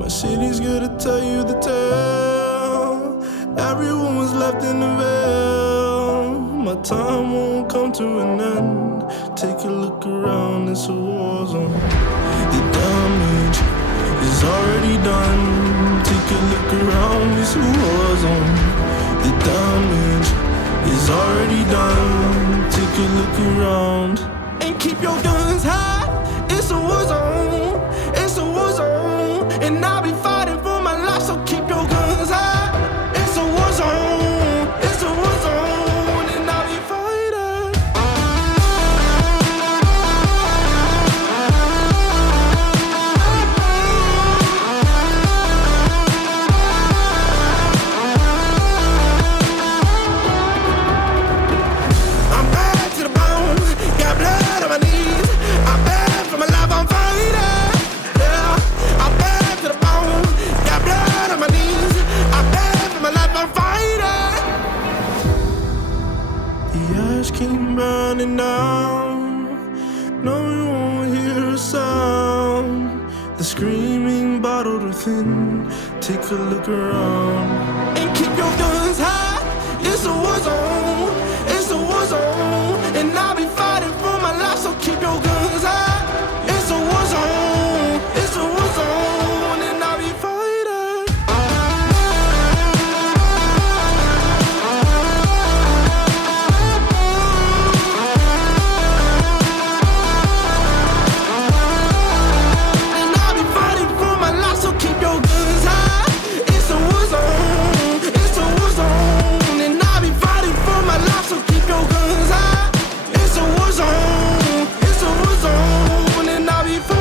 My city's gonna tell you the tale. Everyone was left in the veil. My time won't come to an end. Take a look around, it's a war zone. The damage is already done. Take a look around, it's a war zone. The damage is already done. Take a look around. And keep your guns high. It's a war zone. It's a war zone. And I'll be fighting for my life, so keep your guns high. It's a war zone. It's a war zone. And I'll be fighting. I'm bad to the bone. Got blood on my knees. I'm bad for my life, I'm fighting. Yeah, I'm bad to the bone. Got blood on my knees. I'm bad for my life, I'm fighting. The ash keep burning down. No one won't hear a sound. The screaming bottled within. Take a look around. And keep your guns high. It's a war zone. It's a war zone. And I'll be fighting for my life, so keep your guns high. It's a war zone. It's a war zone. And I'll be fighting. And I'll be fighting for my life, so keep your guns high. It's a war zone. It's a war zone. And I'll be fighting for my life, so keep your guns high. It's a war zone. It's a war zone. And I'll be fighting.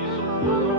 It's a war zone.